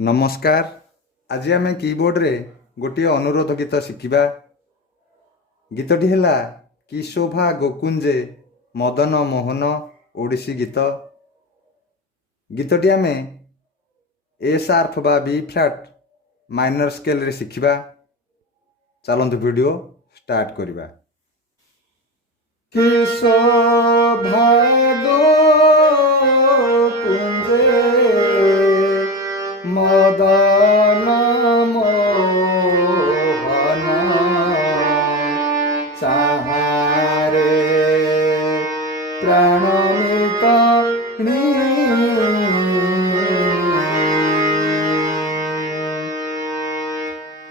नमस्कार। आज आम कीबोर्ड रे गोटे अनुरोध गीत शिखा। गीतटी है कि शोभा गोकुंजे मदन मोहन ओडिसी गीत। गीतटी आम ए शार्प बा बी फ्लैट माइनर स्केल रे शिखा। चलतु वीडियो स्टार्ट करवा। कि शोभा गोकुंजे मदन मोहन चाहारे प्राणमित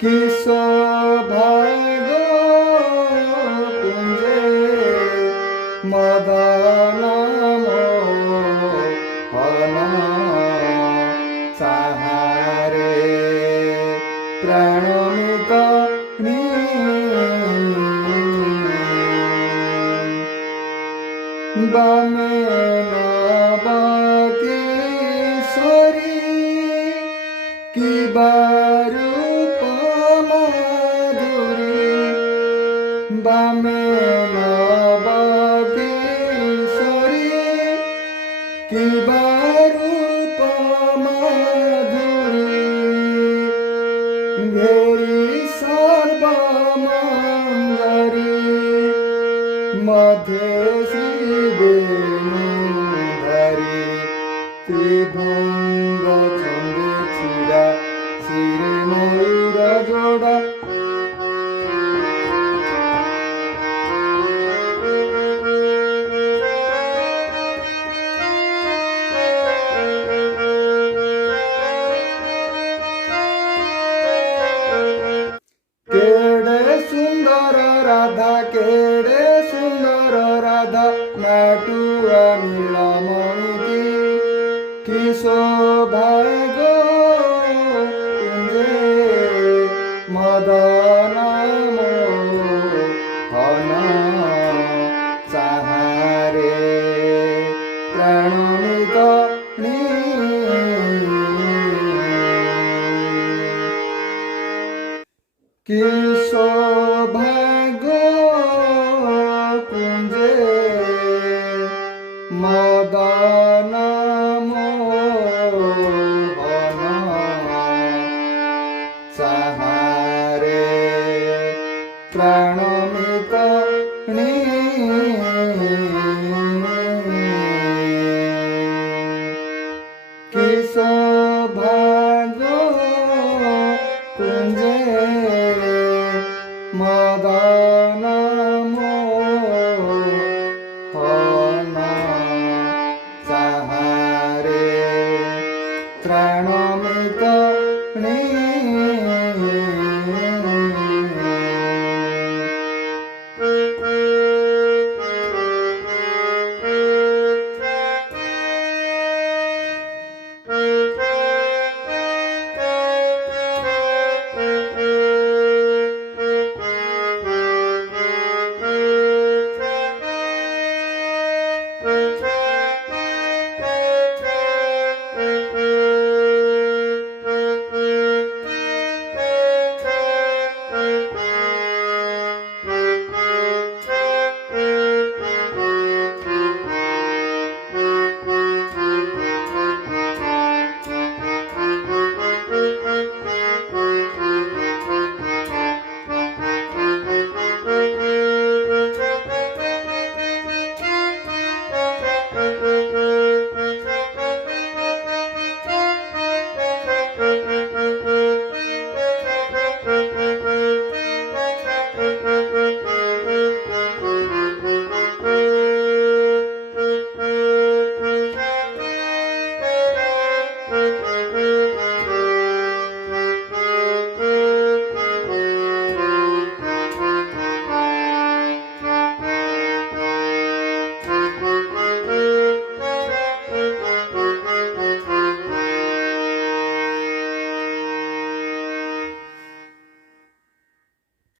कि शोभा गोकुंजे मदन मोहन चाहारे प्राणमित बामे नवकिशोरी कि बारूप माधुरी बामे नवकिशोरी कि बारूप माधुरी घेरी सर्वमंगरी मध्य श्रीवेणुधरी त्रिभंग छंदे छिड़ा सिरे मयूर जोड़ा केड़े सुंदर राधा केड़े सुंदर राधा नाटुआ नीलमणि की शोभा गोकुंजे मदन मोहन चाहारे प्राणमित कि शोभा गोकुंजे मदन मोहन चाहारे प्राणमित कि शोभा गोकुंजे मदन मोहन चाहारे प्राणमित